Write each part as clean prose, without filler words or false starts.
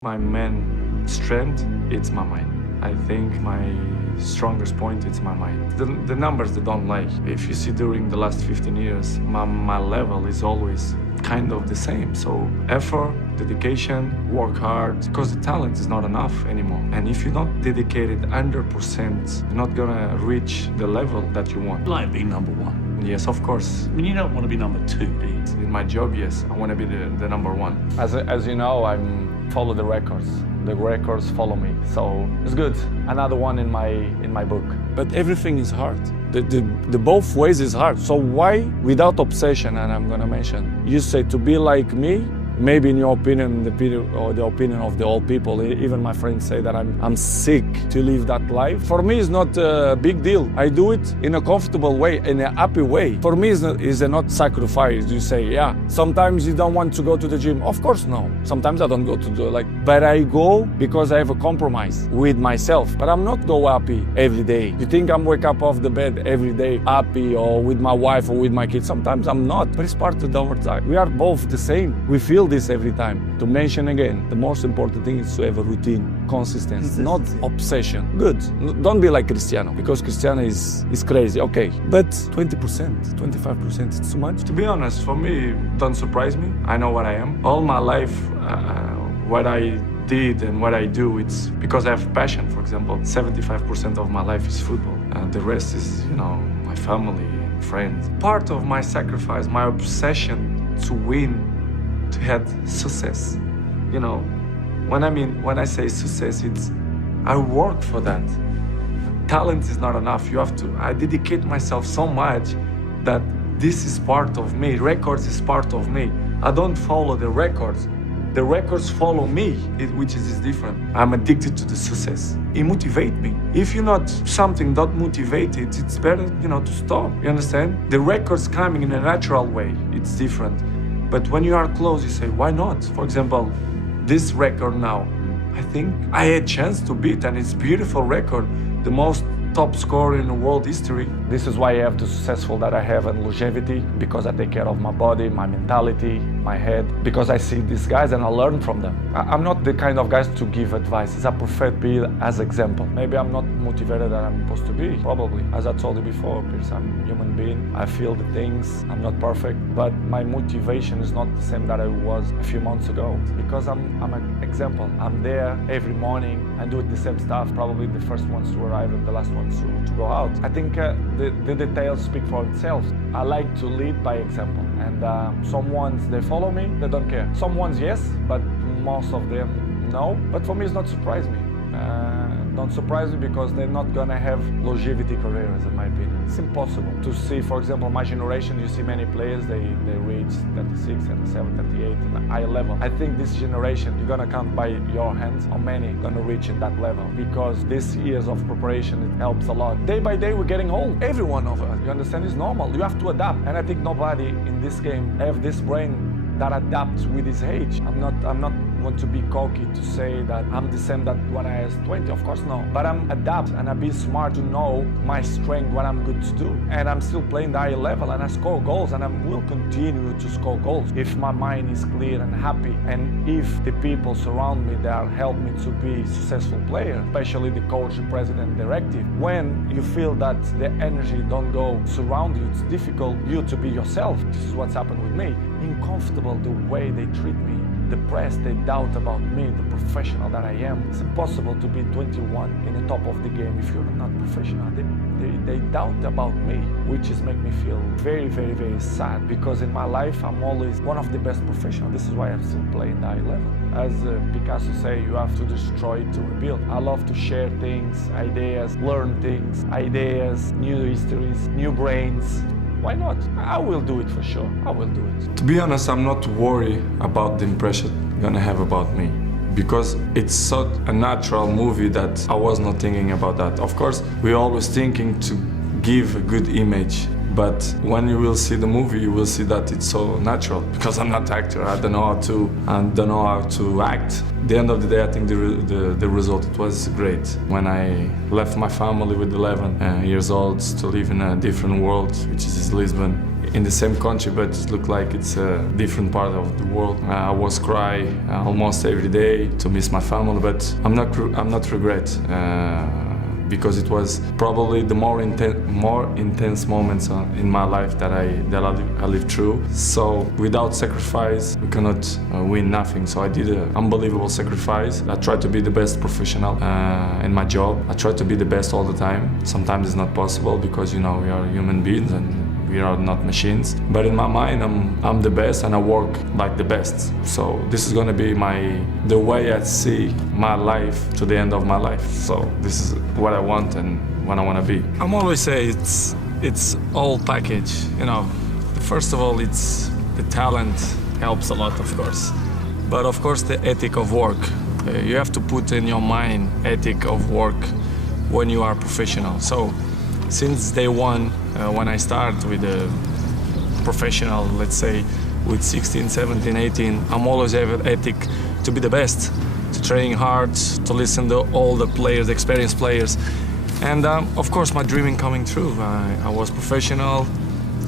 My main strength, it's my mind. I think my strongest point, it's my mind. The numbers, they don't lie. If you see during the last 15 years, my level is always kind of the same. So effort, dedication, work hard, because the talent is not enough anymore. And if you're not dedicated 100%, you're not gonna reach the level that you want. You like being number one. Yes, of course. I mean, you don't want to be number two, do you? In my job, yes, I want to be the number one. As you know, I follow the records. The records follow me, so it's good. Another one in my book. But everything is hard. The both ways is hard. So why, without obsession, and I'm gonna mention, you say to be like me, maybe in your opinion, the opinion of the old people, even my friends say that I'm sick to live that life. For me, it's not a big deal. I do it in a comfortable way, in a happy way. For me, it's not sacrifice. You say, yeah, sometimes you don't want to go to the gym. Of course, no. Sometimes I don't go to the, but I go because I have a compromise with myself. But I'm not go happy every day. You think I'm wake up off the bed every day happy or with my wife or with my kids? Sometimes I'm not, but it's part of our time. We are both the same. We feel this every time. To mention again, the most important thing is to have a routine, consistency, not obsession. Good. Don't be like Cristiano, because Cristiano is crazy. Okay, but 20%, 25%, it's too much. To be honest, for me, don't surprise me. I know what I am. All my life, what I did and what I do, it's because I have passion. For example, 75% of my life is football. The rest is, my family and friends. Part of my sacrifice, my obsession to win, to have success. When I say success, it's I work for that. Talent is not enough. I dedicate myself so much that this is part of me. Records is part of me. I don't follow the records. The records follow me, which is different. I'm addicted to the success. It motivates me. If you're not something that motivated, it's better, to stop. You understand? The records coming in a natural way. It's different. But when you are close, you say, why not? For example, this record now, I think I had a chance to beat, and it's a beautiful record. The most top scorer in the world history. This is why I have the successful that I have and longevity, because I take care of my body, my mentality, my head, because I see these guys and I learn from them. I'm not the kind of guys to give advice. I prefer to be as example. Maybe I'm not motivated that I'm supposed to be, probably. As I told you before, because I'm a human being. I feel the things, I'm not perfect, but my motivation is not the same that I was a few months ago, because I'm an example. I'm there every morning, I do the same stuff, probably the first ones to arrive and the last ones to go out. I think the details speak for themselves. I like to lead by example, and some ones, they follow me, they don't care. Some ones, yes, but most of them, no. But for me, it's not surprise me. Don't surprise me, because they're not gonna have longevity careers, in my opinion. It's impossible to see. For example, my generation, you see many players, they reach 36, 37, 38 in a high level. I think this generation, you're gonna count by your hands how many gonna reach at that level, because these years of preparation, it helps a lot. Day by day, we're getting old. Every one of us, you understand, it's normal. You have to adapt. And I think nobody in this game have this brain that adapts with his age. I'm not want to be cocky to say that I'm the same that when I was 20, of course no. But I'm adapt and I be smart to know my strength, what I'm good to do. And I'm still playing the high level and I score goals, and I will continue to score goals if my mind is clear and happy, and if the people surround me that help me to be a successful player, especially the coach, the president, directive. When you feel that the energy don't go surround you, it's difficult you to be yourself. This is what's happened with me. Uncomfortable the way they treat me. Depressed, they doubt about me, the professional that I am. It's impossible to be 21 in the top of the game if you're not professional. They doubt about me, which is make me feel very, very, very sad, because in my life, I'm always one of the best professionals. This is why I'm still playing the high level. As Picasso say, you have to destroy to rebuild. I love to share things, ideas, learn things, ideas, new histories, new brains. Why not? I will do it for sure. I will do it. To be honest, I'm not worried about the impression you're gonna have about me, because it's such a natural movie that I was not thinking about that. Of course, we're always thinking to give a good image, but when you will see the movie, you will see that it's so natural, because I'm not an actor. I don't know how to act. At the end of the day, I think the result, it was great. When I left my family with 11 years old to live in a different world, which is Lisbon, in the same country, but it looked like it's a different part of the world. I was cry almost every day to miss my family, but I'm not regret. Because it was probably the more intense moments in my life that I lived through. So without sacrifice, we cannot win nothing. So I did an unbelievable sacrifice. I tried to be the best professional in my job. I tried to be the best all the time. Sometimes it's not possible because, you know, we are human beings and we are not machines. But in my mind, I'm the best and I work like the best. So this is gonna be the way I see my life to the end of my life. So this is what I want and what I wanna be. I'm always say it's all package. You know, first of all, it's the talent helps a lot, of course. But of course, the ethic of work. You have to put in your mind ethic of work when you are professional. So since day one, when I start with a professional, let's say with 16, 17, 18, I'm always have ethic to be the best, to train hard, to listen to all the players, experienced players. And of course, my dreaming coming true. I was professional,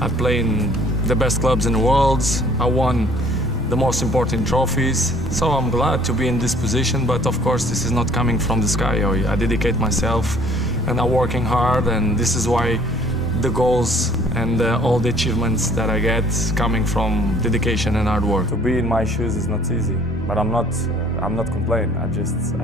I played in the best clubs in the world, I won the most important trophies. So I'm glad to be in this position, but of course, this is not coming from the sky. I dedicate myself and I'm working hard, and this is why the goals and all the achievements that I get coming from dedication and hard work. To be in my shoes is not easy, but I'm not complaining. I just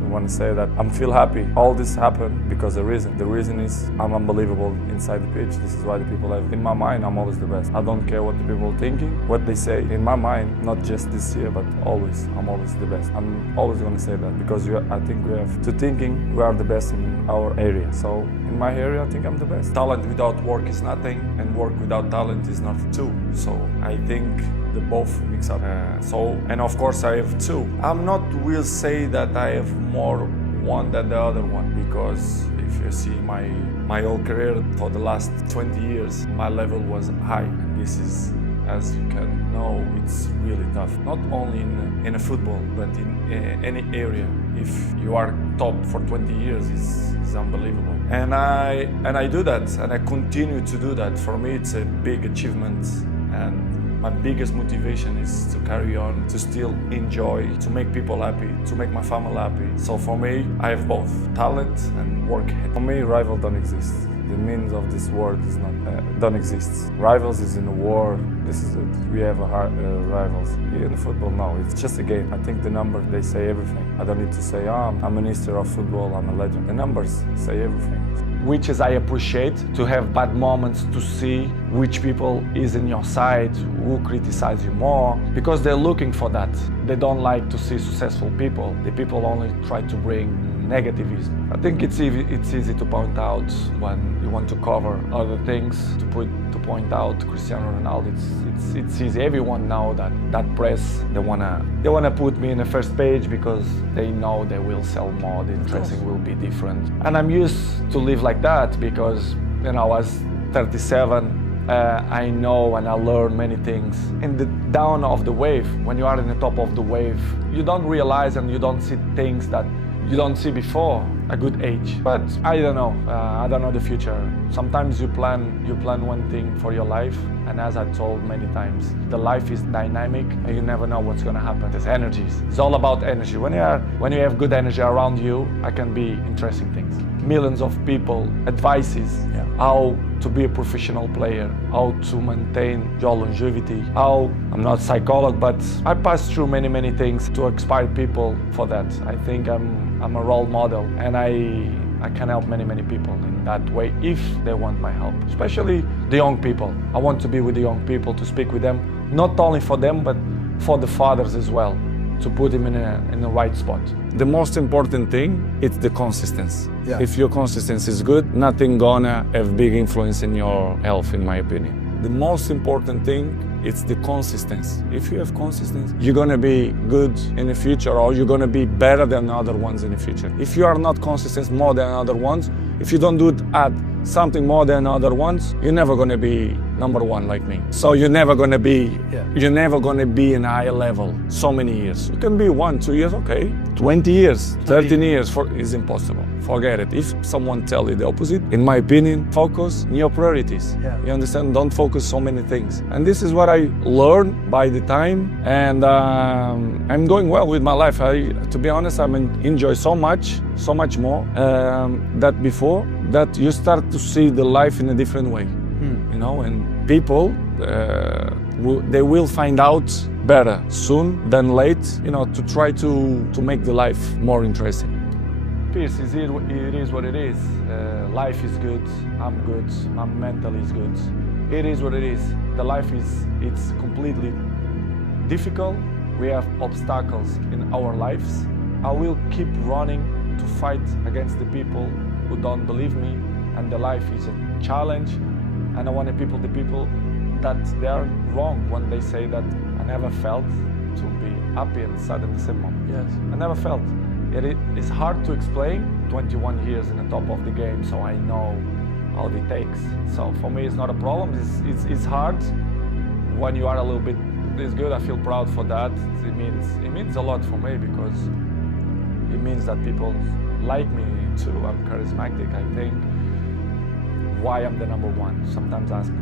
want to say that I feel happy. All this happened because the reason is I'm unbelievable inside the pitch. This is why the people have. In my mind, I'm always the best. I don't care what the people are thinking, what they say. In my mind, not just this year, but always, I'm always the best. I'm always going to say that because I think we have to thinking we are the best in our area. So in my area, I think I'm the best. Talent without work is nothing, and work without talent is not too. So I think the both mix up. And of course I have two. I'm not will say that I have more one than the other one, because if you see my whole career for the last 20 years, my level was high. And this is, as you can know, it's really tough. Not only in a football, but in any area. If you are top for 20 years, it's unbelievable. And I do that, and I continue to do that. For me, it's a big achievement, and my biggest motivation is to carry on, to still enjoy, to make people happy, to make my family happy. So for me, I have both talent and work. For me, rival don't exist. The meaning of this word is not don't exist. Rivals is in a war. This is it. We have rivals. In football, no, it's just a game. I think the numbers, they say everything. I don't need to say, I'm a minister of football, I'm a legend. The numbers say everything. Which is I appreciate to have bad moments, to see which people is in your side, who criticize you more, because they're looking for that. They don't like to see successful people. The people only try to bring negativism. I think it's easy to point out when you want to cover other things, to point out Cristiano Ronaldo. It's easy. Everyone know that press, they wanna put me in the first page because they know they will sell more, the dressing will be different. And I'm used to live like that because, you know, I was 37, I know and I learn many things. In the down of the wave, when you are in the top of the wave, you don't realize and you don't see things that you don't see before a good age. But I don't know. I don't know the future. Sometimes you plan one thing for your life, and as I told many times, the life is dynamic and you never know what's gonna happen. There's energies. It's all about energy. When you have good energy around you, I can be interesting things. Millions of people, advices, how to be a professional player, how to maintain your longevity, I'm not a psychologist, but I passed through many things to inspire people for that. I think I'm a role model, and I can help many people in that way if they want my help, especially the young people. I want to be with the young people, to speak with them, not only for them, but for the fathers as well, to put them in the right spot. The most important thing, it's the consistency. Yeah. If your consistency is good, nothing gonna have big influence in your health, in my opinion. The most important thing, it's the consistency. If you have consistency, you're gonna be good in the future, or you're gonna be better than other ones in the future. If you are not consistent more than other ones, if you don't do it at something more than other ones, you're never gonna be number one like me. So you're never gonna be in a high level so many years. You can be 1, 2 years, okay. 20 years, 13 years is impossible. Forget it. If someone tells you the opposite, in my opinion, focus on your priorities. Yeah. You understand? Don't focus so many things. And this is what I learned by the time, and I'm going well with my life. To be honest, I enjoy so much more that before, that you start to see the life in a different way. You know, and people, they will find out better soon than late, you know, to try to make the life more interesting. Piers, it is what it is. Life is good, I'm good, my mental is good. It is what it is. The life it's completely difficult. We have obstacles in our lives. I will keep running to fight against the people who don't believe me, and the life is a challenge. And I want the people that they are wrong when they say that I never felt to be happy and sad in the same moment. Yes. I never felt. It is hard to explain. 21 years in the top of the game, so I know how it takes. So for me, it's not a problem. It's hard when you are a little bit. It's good. I feel proud for that. It means a lot for me, because it means that people like me too. I'm charismatic, I think. Why I'm the number one? Sometimes ask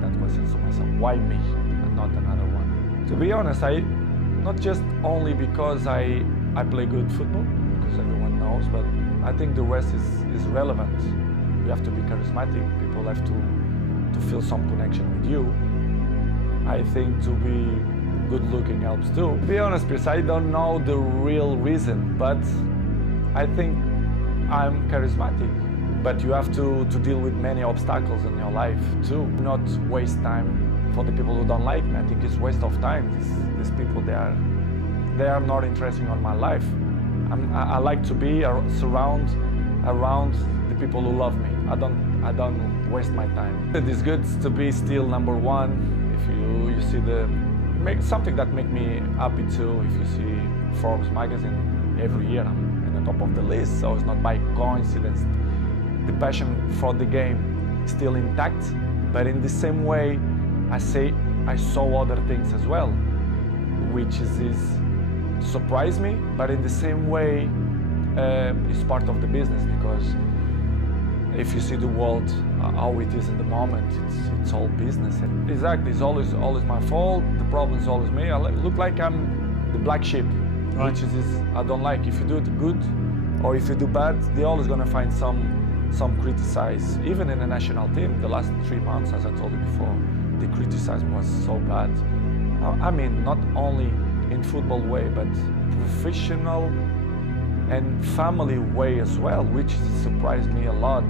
that question to myself. Why me and not another one? To be honest, not just only because I play good football, because everyone knows, but I think the rest is relevant. You have to be charismatic. People have to feel some connection with you. I think to be good looking helps too. To be honest, Piers, I don't know the real reason, but I think I'm charismatic. But you have to deal with many obstacles in your life too. Not waste time for the people who don't like me. I think it's waste of time. These people, they are not interesting on my life. I like to be around the people who love me. I don't waste my time. It is good to be still number one. If you see something that make me happy too. If you see Forbes magazine every year, I'm in the top of the list. So it's not by coincidence. The passion for the game is still intact, but in the same way, I saw other things as well, which is surprised me, but in the same way, it's part of the business, because if you see the world how it is in the moment, it's all business. Exactly, it's always my fault. The problem is always me. I look like I'm the black sheep, right. Which is I don't like. If you do it good or if you do bad, they're always gonna find some criticize. Even in the national team, the last 3 months, as I told you before, the criticism was so bad. I mean, not only in football way, but professional and family way as well, which surprised me a lot.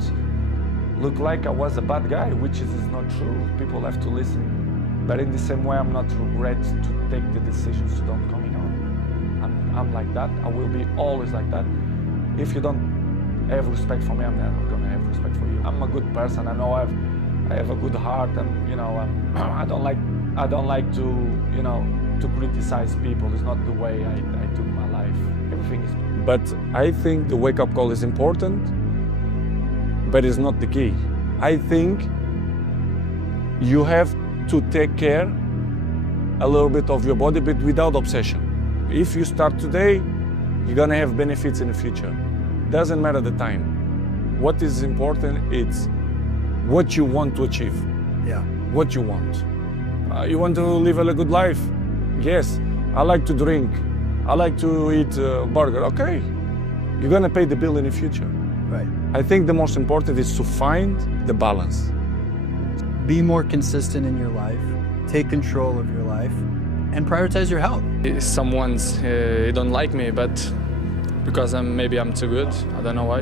Looked like I was a bad guy, which is not true. People have to listen. But in the same way, I'm not regret to take the decisions to don't coming on. I'm like that. I will be always like that. If you don't have respect for me, I'm never gonna have respect for you. I'm a good person. I know I have a good heart, and you know, I don't like to, you know, to criticize people. It's not the way I took my life. Everything is. But I think the wake-up call is important, but it's not the key. I think you have to take care a little bit of your body, but without obsession. If you start today, you're gonna have benefits in the future. Doesn't matter the time. What is important is what you want to achieve. Yeah. What you want. You want to live a good life? Yes. I like to drink. I like to eat burger. Okay. You're gonna pay the bill in the future. Right. I think the most important is to find the balance. Be more consistent in your life. Take control of your life, and prioritize your health. Someone's don't like me, but because maybe I'm too good. I don't know why.